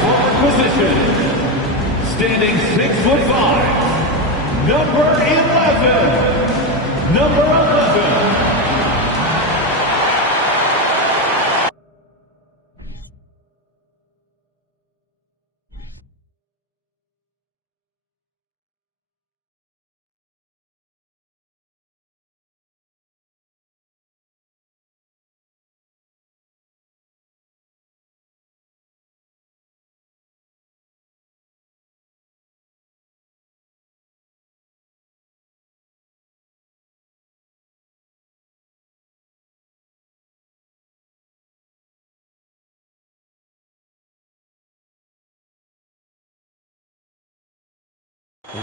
forward position, standing 6'5", number 11. Number 11.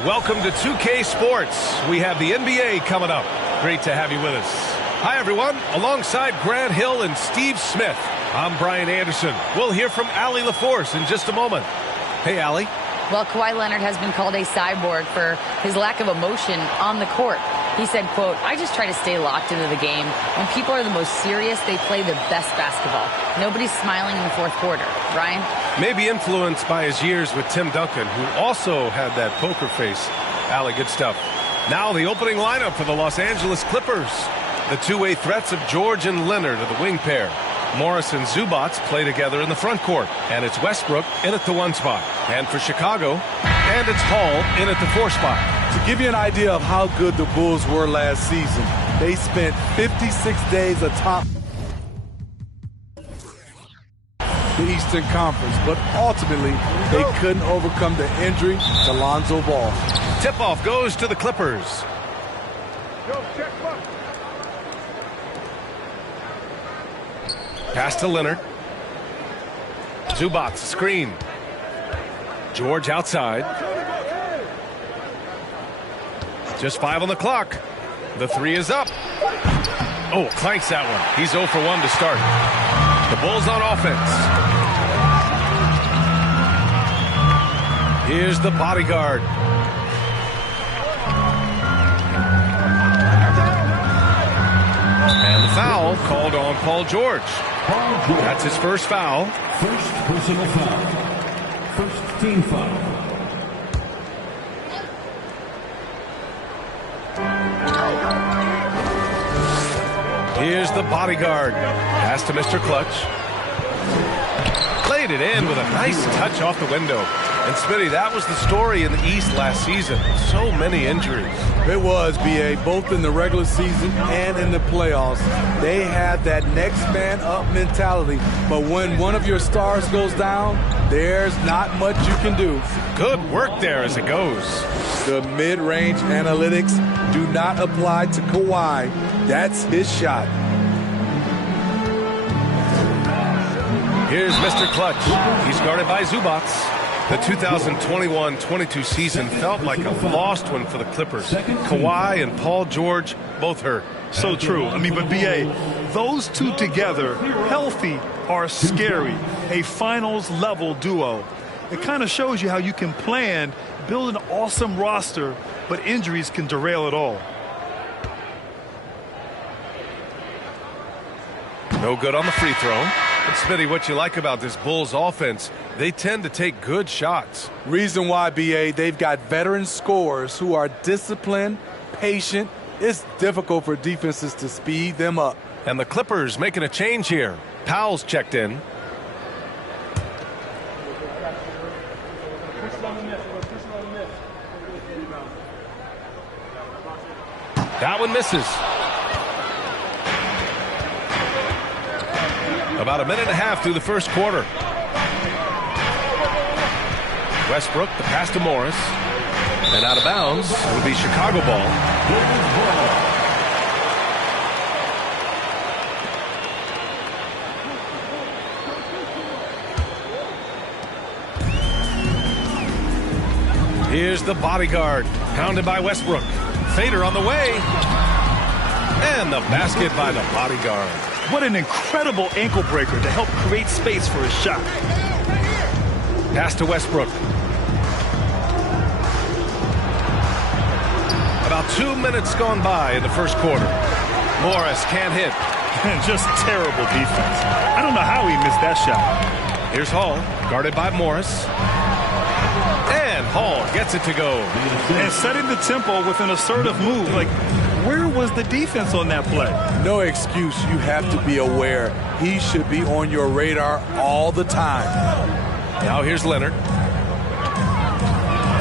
Welcome to 2K Sports. We have the NBA coming up. Great to have you with us. Hi, everyone. Alongside Grant Hill and Steve Smith, I'm Brian Anderson. We'll hear from Allie LaForce in just a moment. Hey, Allie. Well, Kawhi Leonard has been called a cyborg for his lack of emotion on the court. He said, quote, "I just try to stay locked into the game. When people are the most serious, they play the best basketball. Nobody's smiling in the fourth quarter." Brian? Maybe influenced by his years with Tim Duncan, who also had that poker face. Allie, good stuff. Now the opening lineup for the Los Angeles Clippers. The two-way threats of George and Leonard are the wing pair. Morris and Zubac play together in the front court. And it's Westbrook in at the 1 spot. And for Chicago, and it's Hall in at the 4 spot. To give you an idea of how good the Bulls were last season, they spent 56 days atop the Eastern Conference, but ultimately they couldn't overcome the injury to Lonzo Ball. Tip-off goes to the Clippers. Pass to Leonard. Zubac screen. George outside. Just 5 on the clock. The 3 is up. Oh, clanks that one. He's 0 for 1 to start. The Bulls on offense. Here's the bodyguard. And the foul called on Paul George. That's his first foul. First personal foul. First team foul. Here's the bodyguard. Pass to Mr. Clutch. Played it in with a nice touch off the window. And Smitty, that was the story in the East last season. So many injuries. It was, B.A., both in the regular season and in the playoffs. They had that next man up mentality. But when one of your stars goes down, there's not much you can do. Good work there as it goes. The mid-range analytics do not apply to Kawhi. That's his shot. Here's Mr. Clutch. He's guarded by Zubac. The 2021-22 season felt like a lost one for the Clippers. Kawhi and Paul George both hurt. So true. I mean, but B.A., those two together, healthy, are scary. A finals-level duo. It kind of shows you how you can plan, build an awesome roster, but injuries can derail it all. No good on the free throw. And Smitty, what you like about this Bulls offense, they tend to take good shots. Reason why, B.A., they've got veteran scorers who are disciplined, patient. It's difficult for defenses to speed them up. And the Clippers making a change here. Powell's checked in. That one misses. About a minute and a half through the first quarter. Westbrook, the pass to Morris. And out of bounds, it'll be Chicago ball. Here's the bodyguard, pounded by Westbrook. Fader on the way. And the basket by the bodyguard. What an incredible ankle breaker to help create space for his shot. Pass to Westbrook. About 2 minutes gone by in the first quarter. Morris can't hit. Just terrible defense. I don't know how he missed that shot. Here's Hall, guarded by Morris. And Hall gets it to go. And setting the tempo with an assertive move. Like, where was the defense on that play? No excuse. You have to be aware. He should be on your radar all the time. Now here's Leonard.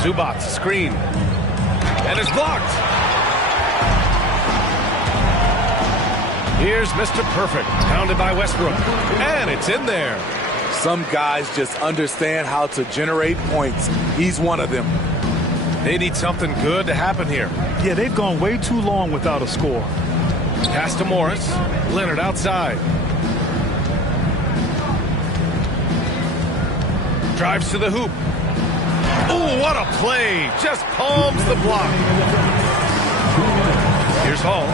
Zubac, screen. And it's blocked. Here's Mr. Perfect, pounded by Westbrook. And it's in there. Some guys just understand how to generate points. He's one of them. They need something good to happen here. Yeah, they've gone way too long without a score. Pass to Morris. Leonard outside. Drives to the hoop. Oh, what a play. Just palms the block. Here's Hall.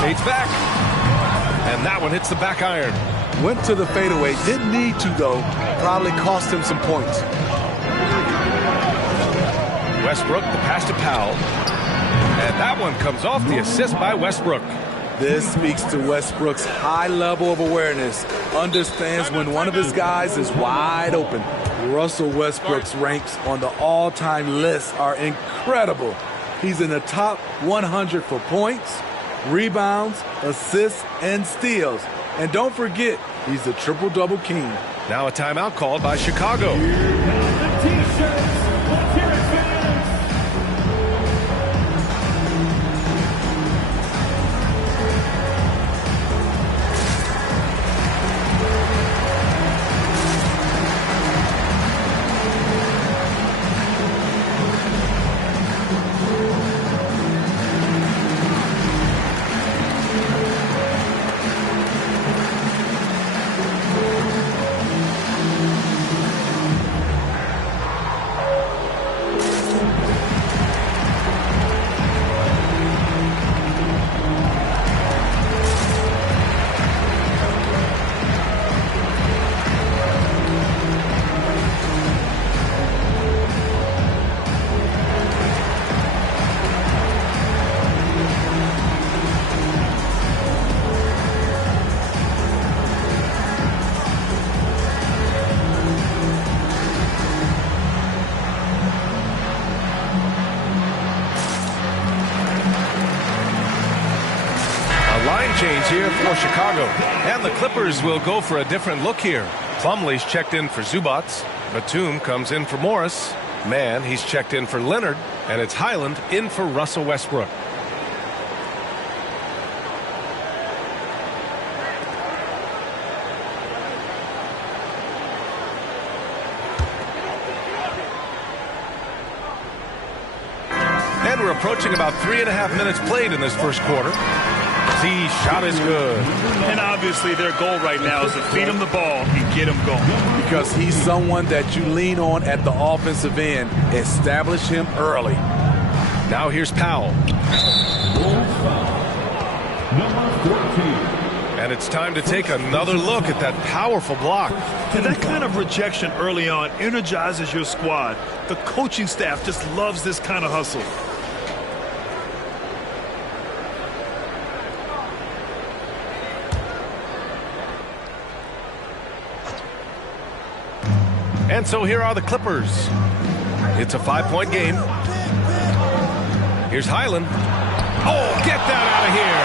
Fades back. And that one hits the back iron. Went to the fadeaway. Didn't need to, though. Probably cost him some points. Westbrook, the pass to Powell. And that one comes off the assist by Westbrook. This speaks to Westbrook's high level of awareness. Understands when one of his guys is wide open. Russell Westbrook's ranks on the all-time list are incredible. He's in the top 100 for points, rebounds, assists, and steals. And don't forget, he's the triple-double king. Now a timeout called by Chicago. Change here for Chicago. And the Clippers will go for a different look here. Plumlee's checked in for Zubac. Batum comes in for Morris. Mann, he's checked in for Leonard. And it's Highland in for Russell Westbrook. And we're approaching about 3.5 minutes played in this first quarter. Z shot is good. And obviously their goal right now is to feed him the ball and get him going. Because he's someone that you lean on at the offensive end. Establish him early. Now here's Powell. And it's time to take another look at that powerful block. And that kind of rejection early on energizes your squad. The coaching staff just loves this kind of hustle. And so here are the Clippers. It's a 5-point game. Here's Highland. Oh, get that out of here.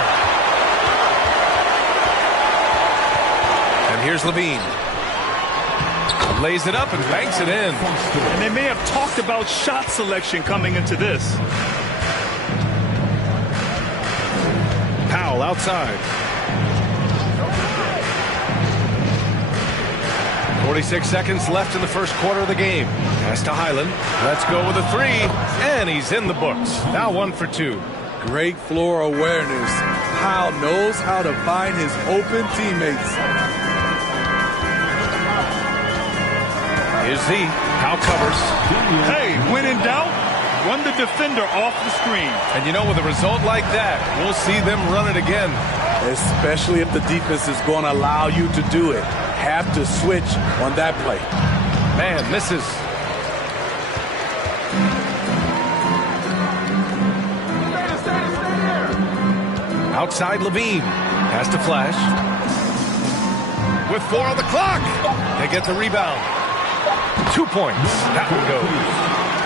And here's Levine. Lays it up and banks it in. And they may have talked about shot selection coming into this. Powell outside. 46 seconds left in the first quarter of the game. Pass to Highland. Let's go with a three. And he's in the books. Now 1 for 2. Great floor awareness. Powell knows how to find his open teammates. Here's Z. Powell covers. Hey, when in doubt, run the defender off the screen. And you know, with a result like that, we'll see them run it again. Especially if the defense is going to allow you to do it. Have to switch on that play. Man, misses. Outside Levine. Pass to Flash. with 4 on the clock. They get the rebound. 2 points. That one goes.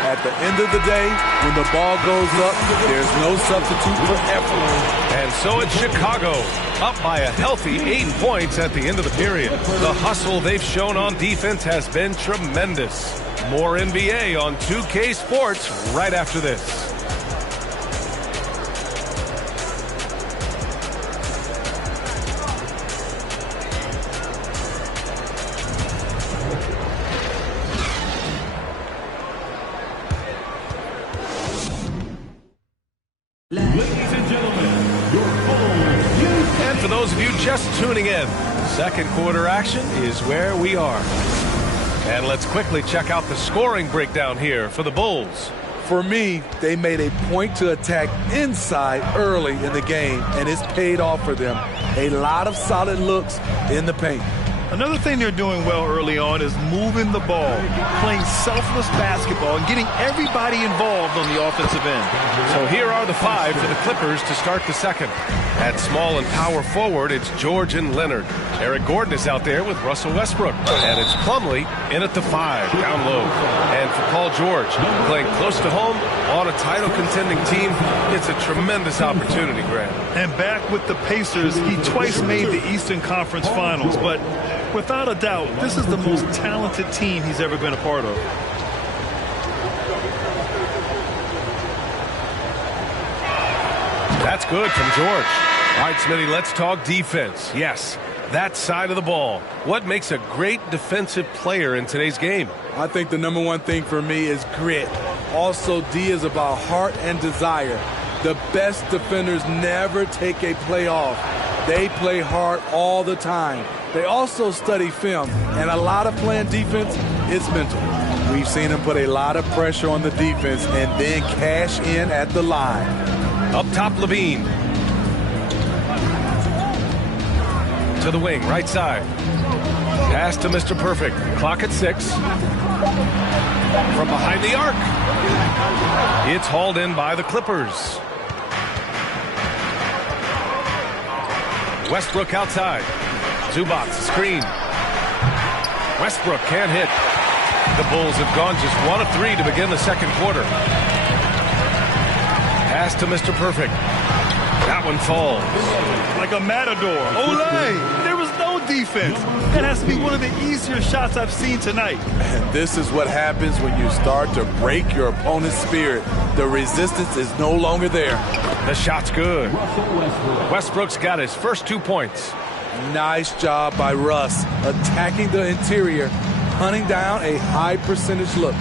At the end of the day, when the ball goes up, there's no substitute for effort. And so it's Chicago, up by a healthy 8 points at the end of the period. The hustle they've shown on defense has been tremendous. More NBA on 2K Sports right after this. Ladies and gentlemen, your Bulls. And for those of you just tuning in, second quarter action is where we are. And let's quickly check out the scoring breakdown here for the Bulls. For me, they made a point to attack inside early in the game, and it's paid off for them. A lot of solid looks in the paint. Another thing they're doing well early on is moving the ball, playing selfless basketball, and getting everybody involved on the offensive end. So here are the 5 for the Clippers to start the second. At small and power forward, it's George and Leonard. Eric Gordon is out there with Russell Westbrook. And it's Plumlee in at the 5, down low. And for Paul George, playing close to home on a title-contending team, it's a tremendous opportunity, Grant. And back with the Pacers, he twice made the Eastern Conference Finals, but without a doubt, this is the most talented team he's ever been a part of. That's good from George. All right, Smitty, let's talk defense. Yes, that side of the ball. What makes a great defensive player in today's game? I think the number one thing for me is grit. Also, D is about heart and desire. The best defenders never take a play off. They play hard all the time. They also study film, and a lot of playing defense is mental. We've seen them put a lot of pressure on the defense and then cash in at the line. Up top, Levine. To the wing, right side. Pass to Mr. Perfect. Clock at 6. From behind the arc. It's hauled in by the Clippers. Westbrook outside. Zubac screen. Westbrook can't hit. The Bulls have gone just 1 of 3 to begin the second quarter. Pass to Mr. Perfect. That one falls. Like a matador. Olay! There was no defense. That has to be one of the easier shots I've seen tonight. And this is what happens when you start to break your opponent's spirit. The resistance is no longer there. The shot's good. Westbrook's got his first 2 points. Nice job by Russ, attacking the interior, hunting down a high percentage look.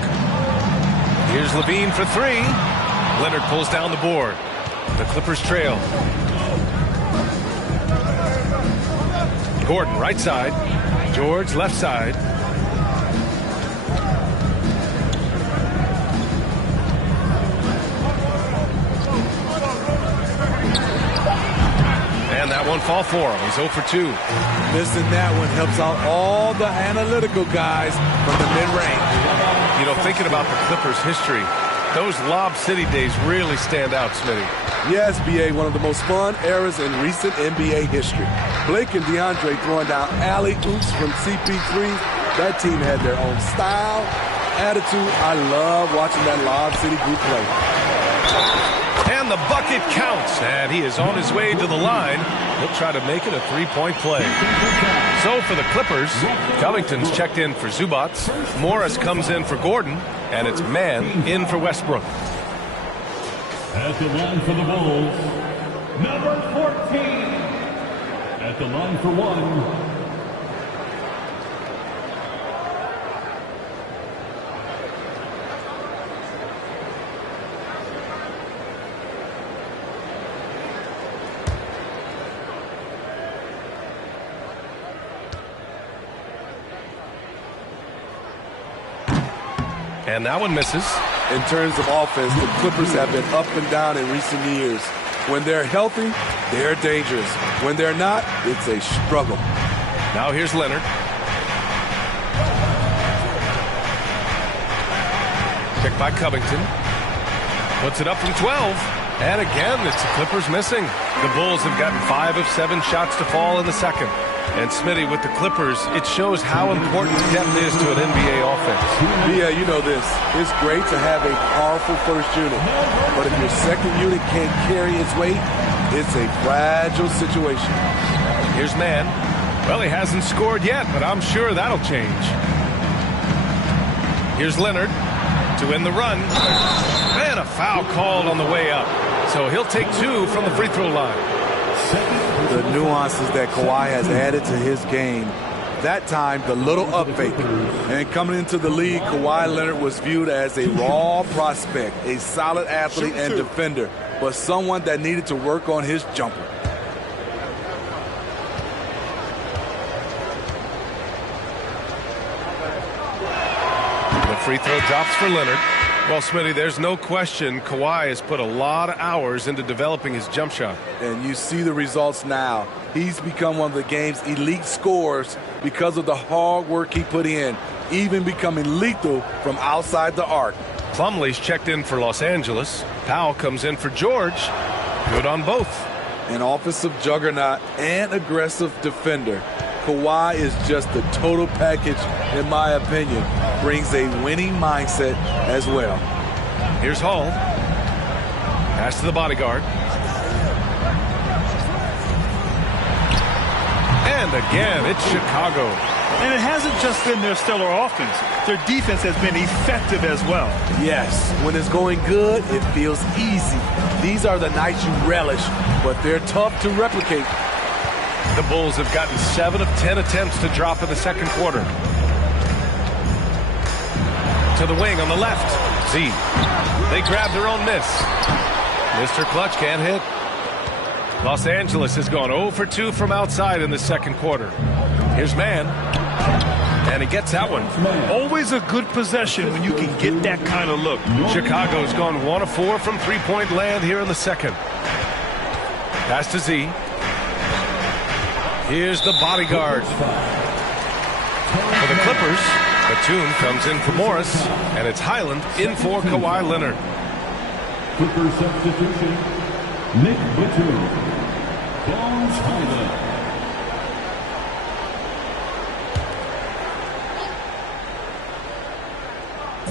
Here's Levine for 3. Leonard pulls down the board. The Clippers trail. Gordon right side. George left side. And that one fall for him. He's 0 for 2. Missing that one helps out all the analytical guys from the mid-range. You know, thinking about the Clippers' history, those Lob City days really stand out, Smitty. Yes, B.A., one of the most fun eras in recent NBA history. Blake and DeAndre throwing down alley-oops from CP3. That team had their own style, attitude. I love watching that Lob City group play. And the bucket counts, and he is on his way to the line. He'll try to make it a 3-point play. So for the Clippers, Covington's checked in for Zubac. Morris comes in for Gordon, and it's Mann in for Westbrook. At the line for the Bulls, number 14. At the line for 1. And that one misses. In terms of offense, the Clippers have been up and down in recent years. When they're healthy, they're dangerous. When they're not, it's a struggle. Now here's Leonard. Picked by Covington. Puts it up from 12. And again, it's the Clippers missing. The Bulls have gotten 5 of 7 shots to fall in the second. And Smitty, with the Clippers, it shows how important depth is to an NBA offense. Yeah, you know this. It's great to have a powerful first unit. But if your second unit can't carry its weight, it's a fragile situation. Here's Mann. Well, he hasn't scored yet, but I'm sure that'll change. Here's Leonard to win the run. And a foul called on the way up. So he'll take 2 from the free throw line. The nuances that Kawhi has added to his game. That time, the little up fake. And coming into the league, Kawhi Leonard was viewed as a raw prospect, a solid athlete and defender, but someone that needed to work on his jumper. The free throw drops for Leonard. Well, Smitty, there's no question Kawhi has put a lot of hours into developing his jump shot. And you see the results now. He's become one of the game's elite scorers because of the hard work he put in, even becoming lethal from outside the arc. Plumlee's checked in for Los Angeles. Powell comes in for George. Good on both. An offensive juggernaut and aggressive defender. Kawhi is just the total package, in my opinion. Brings a winning mindset as well. Here's Hall. Pass to the bodyguard. And again, it's Chicago. And it hasn't just been their stellar offense. Their defense has been effective as well. Yes, when it's going good, it feels easy. These are the nights you relish, but they're tough to replicate. The Bulls have gotten 7 of 10 attempts to drop in the second quarter. To the wing on the left. Z. They grab their own miss. Mr. Clutch can't hit. Los Angeles has gone 0 for 2 from outside in the second quarter. Here's Mann. And he gets that one. Always a good possession when you can get that kind of look. Chicago's gone 1 of 4 from three-point land here in the second. Pass to Z. Here's the bodyguard. For the Clippers, Batum comes in for Morris, and it's Highland in for Kawhi Leonard. Clippers substitution, Nick Batum. Bones Highland.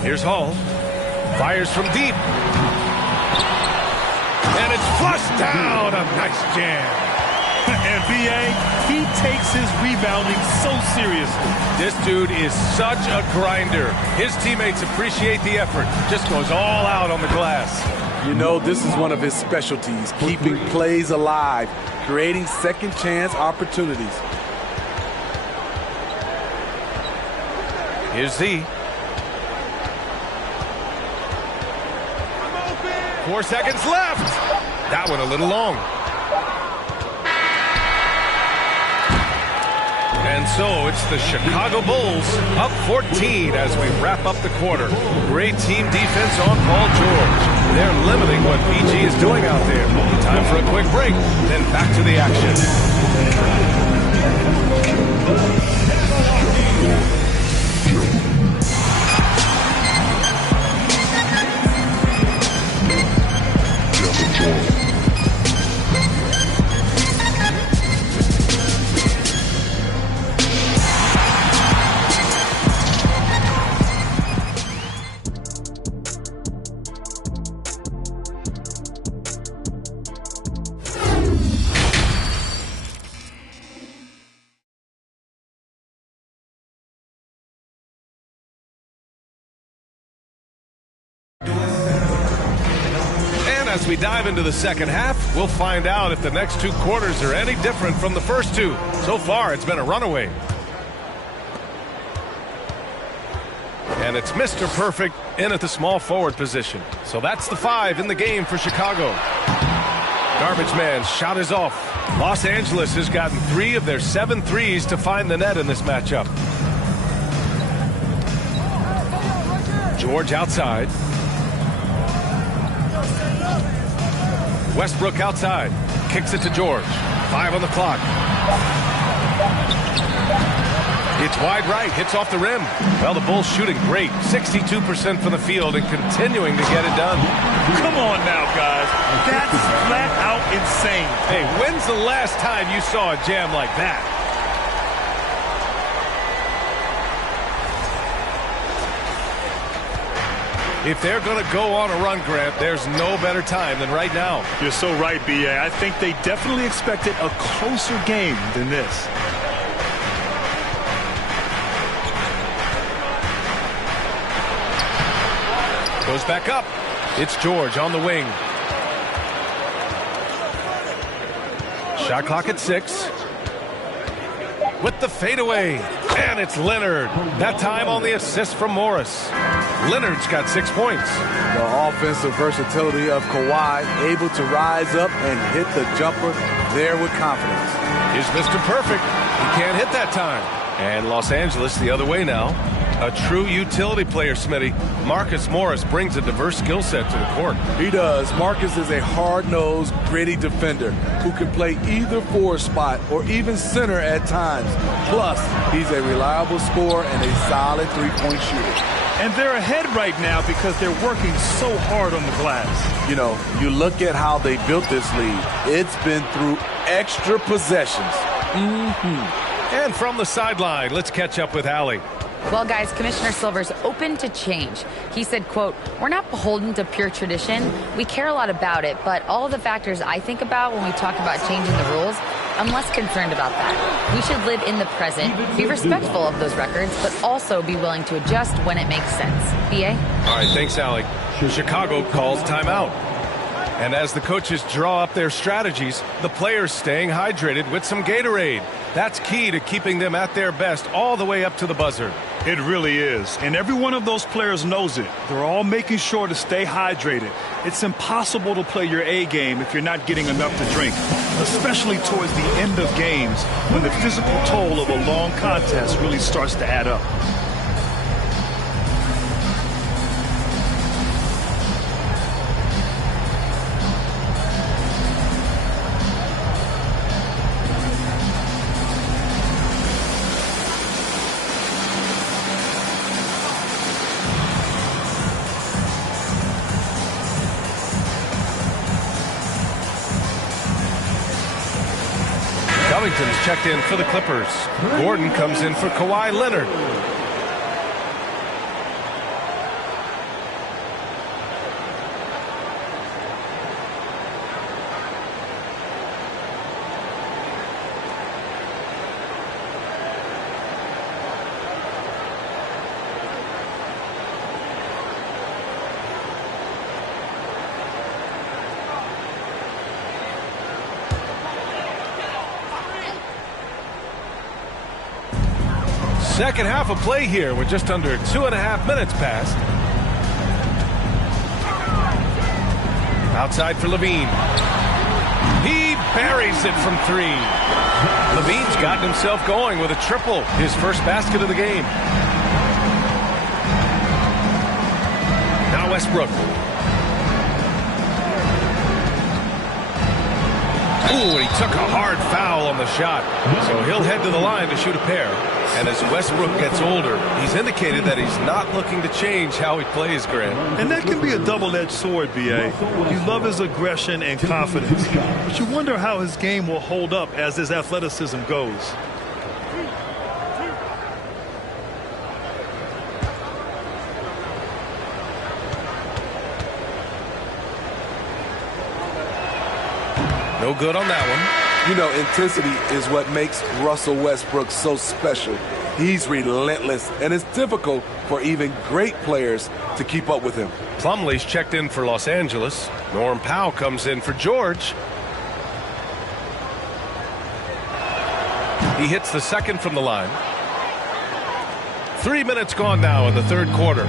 Here's Hall. Fires from deep. And it's flushed down. A nice jam. And B.A., he takes his rebounding so seriously. This dude is such a grinder. His teammates appreciate the effort. Just goes all out on the glass. You know, this is one of his specialties, keeping plays alive, creating second chance opportunities. Here's Z. 4 seconds left. That one a little long. And so it's the Chicago Bulls up 14 as we wrap up the quarter. Great team defense on Paul George. They're limiting what PG is doing out there. Time for a quick break, then back to the action. As we dive into the second half, we'll find out if the next 2 quarters are any different from the first 2. So far, it's been a runaway. And it's Mr. Perfect in at the small forward position. So that's the 5 in the game for Chicago. Garbage man shot is off. Los Angeles has gotten 3 of their 7 threes to find the net in this matchup. George outside. Westbrook outside. Kicks it to George. 5 on the clock. It's wide right. Hits off the rim. Well, the Bulls shooting great. 62% from the field and continuing to get it done. Come on now, guys. That's flat out insane. Hey, when's the last time you saw a jam like that? If they're going to go on a run, Grant, there's no better time than right now. You're so right, B.A. I think they definitely expected a closer game than this. Goes back up. It's George on the wing. Shot clock at 6. With the fadeaway. And it's Leonard. That time on the assist from Morris. Leonard's got 6 points. The offensive versatility of Kawhi, able to rise up and hit the jumper there with confidence. Here's Mr. Perfect. He can't hit that time. And Los Angeles the other way now. A true utility player, Smitty. Marcus Morris brings a diverse skill set to the court. He does. Marcus is a hard-nosed, gritty defender who can play either forward spot or even center at times. Plus, he's a reliable scorer and a solid three-point shooter. And they're ahead right now because they're working so hard on the glass. You know, you look at how they built this lead. It's been through extra possessions. And from the sideline, let's catch up with Allie. Well, guys, Commissioner Silver's open to change. He said, quote, "We're not beholden to pure tradition. We care a lot about it, but all of the factors I think about when we talk about changing the rules, I'm less concerned about that. We should live in the present, be respectful of those records, but also be willing to adjust when it makes sense." B.A.? All right, thanks, Allie. Chicago calls timeout. And as the coaches draw up their strategies, the players staying hydrated with some Gatorade. That's key to keeping them at their best all the way up to the buzzer. It really is. And every one of those players knows it. They're all making sure to stay hydrated. It's impossible to play your A game if you're not getting enough to drink, especially towards the end of games when the physical toll of a long contest really starts to add up. Covington's checked in for the Clippers. Gordon comes in for Kawhi Leonard. Second half of play here with just under 2.5 minutes passed. Outside for Levine. He buries it from 3. Levine's gotten himself going with a triple, his first basket of the game. Now Westbrook. Ooh, and he took a hard foul on the shot. So he'll head to the line to shoot a pair. And as Westbrook gets older, he's indicated that he's not looking to change how he plays, Grant. And that can be a double-edged sword, B.A. You love his aggression and confidence, but you wonder how his game will hold up as his athleticism goes. No good on that one. You know, intensity is what makes Russell Westbrook so special. He's relentless, and it's difficult for even great players to keep up with him. Plumlee's checked in for Los Angeles. Norm Powell comes in for George. He hits the second from the line. 3 minutes gone now in the third quarter.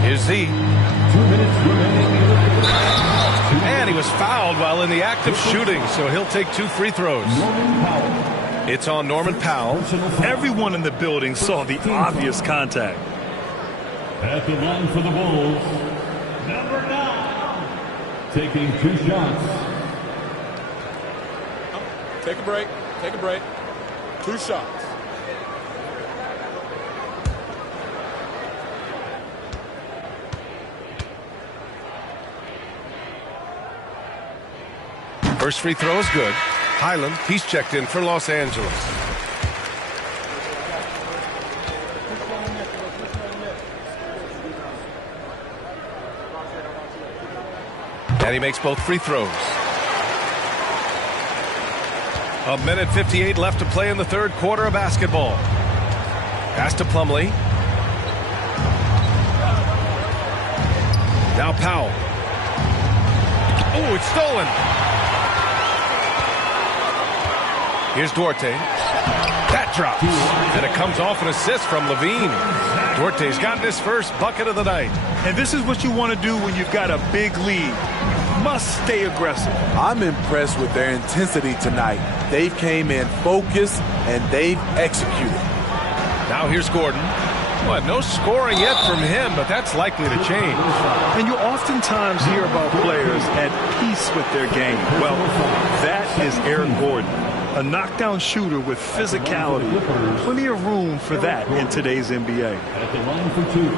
Here's Z. 2 minutes remaining. And he was fouled while in the act of shooting, so he'll take 2 free throws. It's on Norman Powell. Everyone in the building saw the obvious contact. At the line for the Bulls, number 9, taking 2 shots. Take a break. Take a break. 2 shots. First free throw is good. Highland, he's checked in for Los Angeles. And he makes both free throws. 1:58 left to play in the third quarter of basketball. Pass to Plumlee. Now Powell. Oh, it's stolen. Here's Duarte. That drops. And it comes off an assist from Levine. Duarte's gotten his first bucket of the night. And this is what you want to do when you've got a big lead. Must stay aggressive. I'm impressed with their intensity tonight. They've came in focused and they've executed. Now here's Gordon. Well, no scoring yet from him, but that's likely to change. And you oftentimes hear about players at peace with their game. Well, that is Eric Gordon, a knockdown shooter with physicality. Plenty of room for that in today's NBA. At the line for two.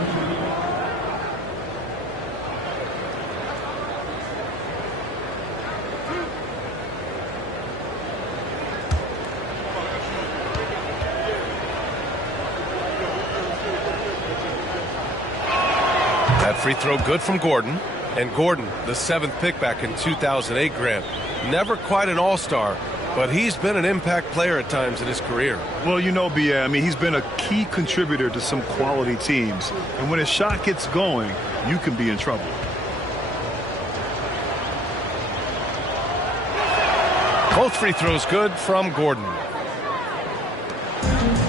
Free throw good from Gordon. And Gordon, the 7th pick back in 2008, Grant. Never quite an all-star, but he's been an impact player at times in his career. Well, you know, B.A., I mean, he's been a key contributor to some quality teams. And when his shot gets going, you can be in trouble. Both free throws good from Gordon.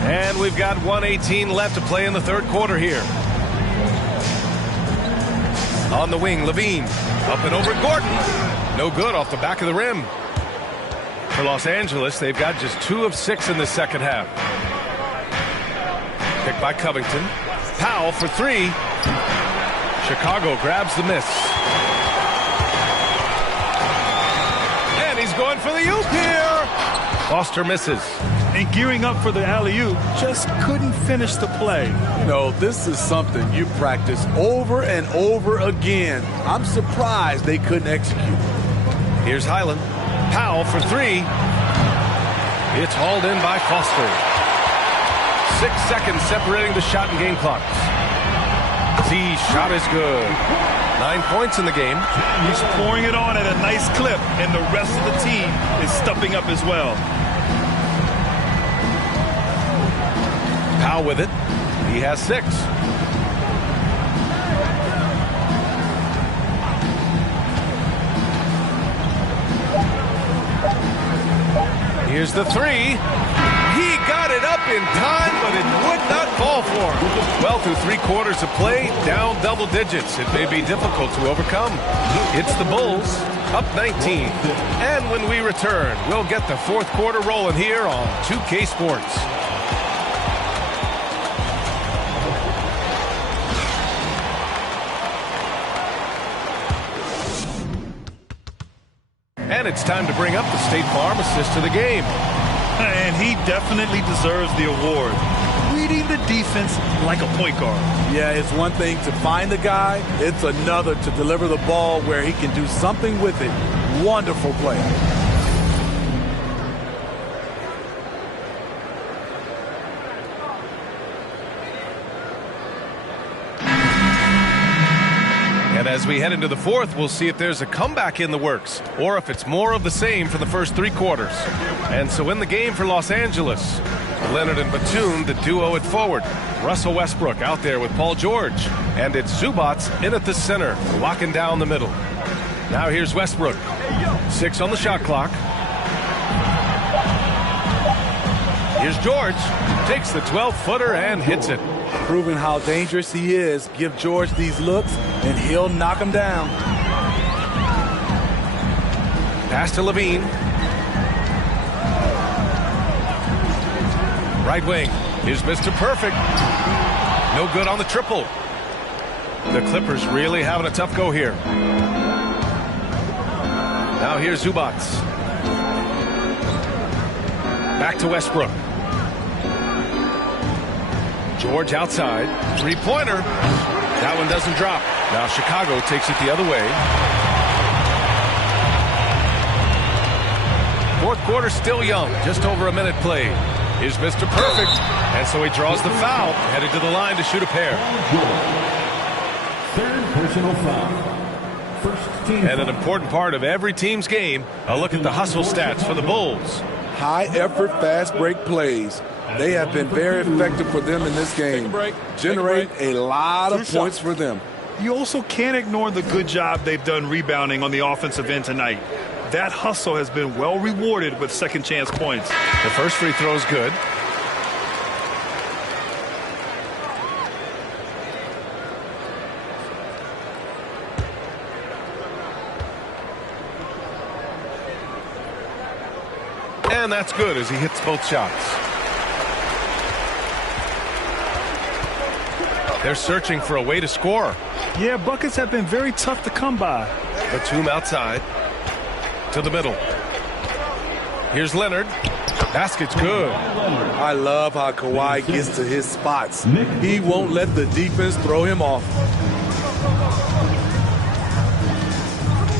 And we've got 1:18 left to play in the third quarter here. On the wing, Levine. Up and over Gordon. No good off the back of the rim. For Los Angeles, they've got just 2 of 6 in the second half. Picked by Covington. Powell for 3. Chicago grabs the miss. And he's going for the oop here. Foster misses. And gearing up for the alley-oop, just couldn't finish the play. You know, this is something you practice over and over again. I'm surprised they couldn't execute. Here's Highland. Powell for 3. It's hauled in by Foster. 6 seconds separating the shot and game clocks. Z shot is good. 9 points in the game. He's pouring it on at a nice clip, and the rest of the team is stepping up as well. Powell with it. He has 6. Here's the 3. He got it up in time, but it would not fall for him. Well, through 3 quarters of play, down double digits. It may be difficult to overcome. It's the Bulls, up 19. And when we return, we'll get the fourth quarter rolling here on 2K Sports. And it's time to bring up the State Farm assist to the game. And he definitely deserves the award. Reading the defense like a point guard. Yeah, it's one thing to find the guy. It's another to deliver the ball where he can do something with it. Wonderful play. And as we head into the fourth, we'll see if there's a comeback in the works or if it's more of the same for the first 3 quarters. And so in the game for Los Angeles, Leonard and Batum, the duo at forward. Russell Westbrook out there with Paul George. And it's Zubac in at the center, locking down the middle. Now here's Westbrook. 6 on the shot clock. Here's George. Takes the 12-footer and hits it. Proving how dangerous he is. Give George these looks, and he'll knock him down. Pass to Levine. Right wing. Here's Mr. Perfect. No good on the triple. The Clippers really having a tough go here. Now here's Zubac. Back to Westbrook. George outside. 3-pointer. That one doesn't drop. Now Chicago takes it the other way. Fourth quarter still young. Just over a minute played. Here's Mr. Perfect. And so he draws the foul. Headed to the line to shoot a pair. Third personal foul. And an important part of every team's game, a look at the hustle stats for the Bulls. High effort, fast break plays. They have been very effective for them in this game. Generate a lot of points for them. You also can't ignore the good job they've done rebounding on the offensive end tonight. That hustle has been well rewarded with second chance points. The first free throw is good. And that's good as he hits both shots. They're searching for a way to score. Yeah, buckets have been very tough to come by. Batum outside to the middle. Here's Leonard. Basket's good. I love how Kawhi gets to his spots. He won't let the defense throw him off.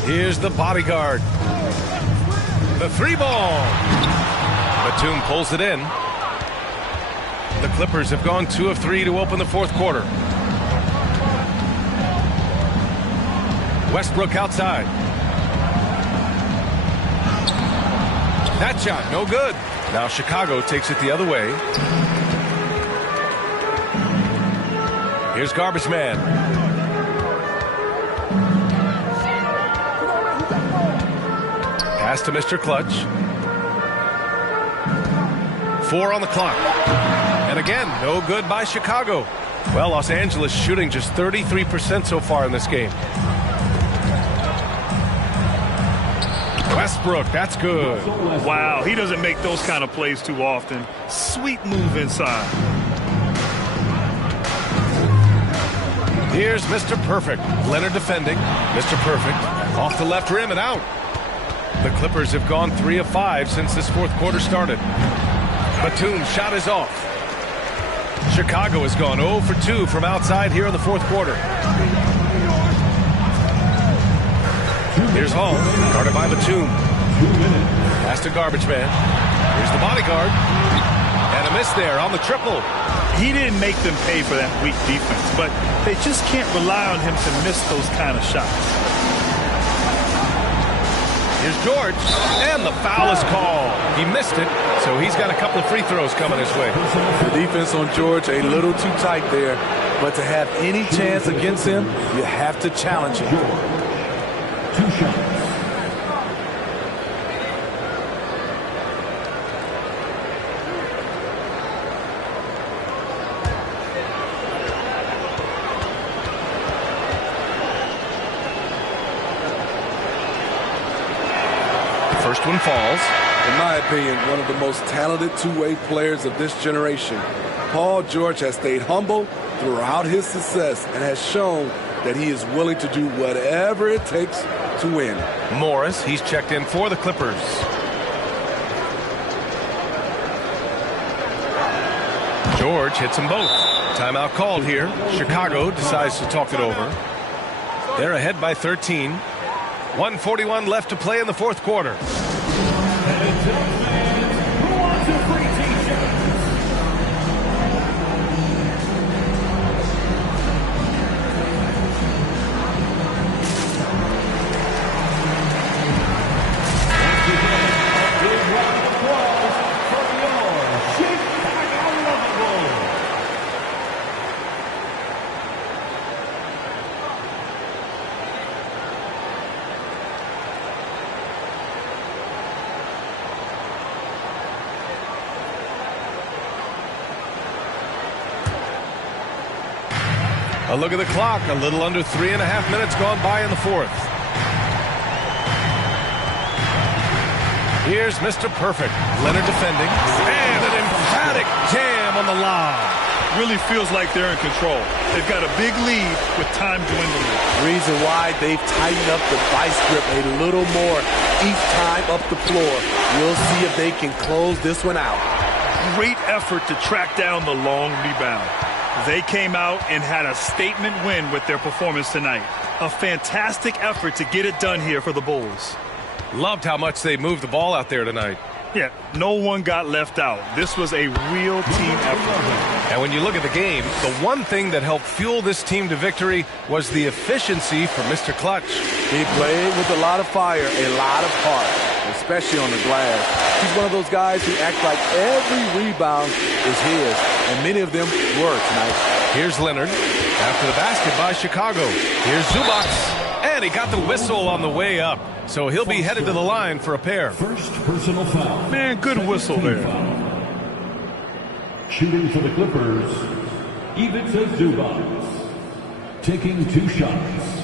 Here's the bodyguard. The three ball. Batum pulls it in. The Clippers have gone 2 of 3 to open the fourth quarter. Westbrook outside. That shot, no good. Now Chicago takes it the other way. Here's Garbage Man. Pass to Mr. Clutch. 4 on the clock. And again, no good by Chicago. Well, Los Angeles shooting just 33% so far in this game. Westbrook, that's good. Wow, he doesn't make those kind of plays too often. Sweet move inside. Here's Mr. Perfect. Leonard defending. Mr. Perfect off the left rim and out. The Clippers have gone 3 of 5 since this fourth quarter started. Batum's shot is off. Chicago has gone 0 for 2 from outside here in the fourth quarter. Here's Hall, guarded by Batum. Pass to Garbage Man. Here's the bodyguard. And a miss there on the triple. He didn't make them pay for that weak defense, but they just can't rely on him to miss those kind of shots. Here's George, and the foul is called. He missed it, so he's got a couple of free throws coming his way. The defense on George a little too tight there, but to have any chance against him, you have to challenge him. 2 shots. First one falls. In my opinion, one of the most talented two-way players of this generation. Paul George has stayed humble throughout his success and has shown that he is willing to do whatever it takes to win. Morris, he's checked in for the Clippers. George hits them both. Timeout called here. Chicago decides to talk it over. They're ahead by 13. 1:41 left to play in the fourth quarter. A look at the clock. A little under 3.5 minutes gone by in the fourth. Here's Mr. Perfect. Leonard defending. And an emphatic jam on the lob. Really feels like they're in control. They've got a big lead with time dwindling. Reason why they've tightened up the vice grip a little more each time up the floor. We'll see if they can close this one out. Great effort to track down the long rebound. They came out and had a statement win with their performance tonight. A fantastic effort to get it done here for the Bulls. Loved how much they moved the ball out there tonight. Yeah, no one got left out. This was a real team effort. And when you look at the game, the one thing that helped fuel this team to victory was the efficiency from Mr. Clutch. He played with a lot of fire, a lot of heart, especially on the glass. He's one of those guys who act like every rebound is his, and many of them were tonight. Here's Leonard after the basket by Chicago. Here's Zubac, and he got the whistle on the way up. So he'll be headed to the line for a pair. First personal foul. Man, good whistle there. Shooting for the Clippers, Ivica Zubac. Taking 2 shots.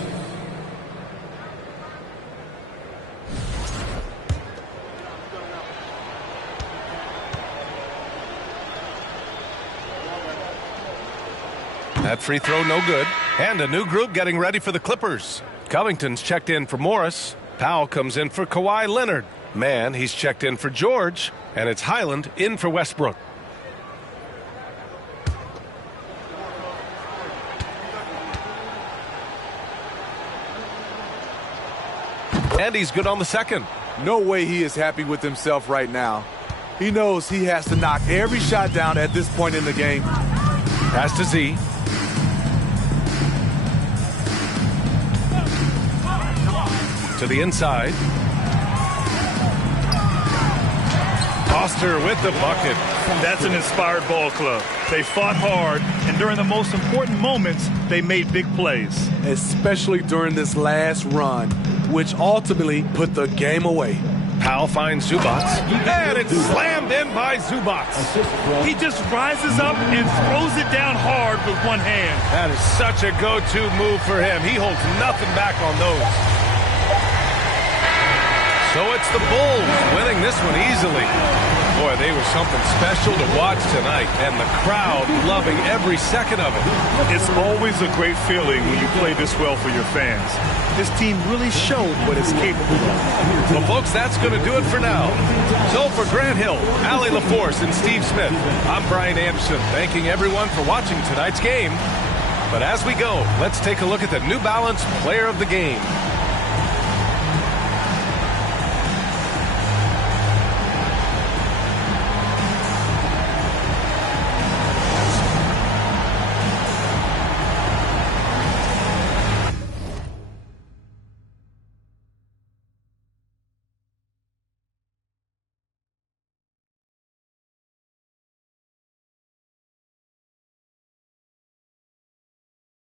That free throw no good. And a new group getting ready for the Clippers. Covington's checked in for Morris. Powell comes in for Kawhi Leonard. Man, he's checked in for George. And it's Highland in for Westbrook. And he's good on the second. No way he is happy with himself right now. He knows he has to knock every shot down at this point in the game. Pass to Z. To the inside. Foster with the bucket. That's an inspired ball club. They fought hard, and during the most important moments, they made big plays. Especially during this last run, which ultimately put the game away. Powell finds Zubac, and it's slammed in by Zubac. He just rises up and throws it down hard with one hand. That is such a go-to move for him. He holds nothing back on those. So it's the Bulls winning this one easily. Boy, they were something special to watch tonight, and the crowd loving every second of it. It's always a great feeling when you play this well for your fans. This team really showed what it's capable of. Well, folks, that's going to do it for now. So for Grant Hill, Allie LaForce, and Steve Smith, I'm Brian Anderson, thanking everyone for watching tonight's game. But as we go, let's take a look at the New Balance Player of the Game.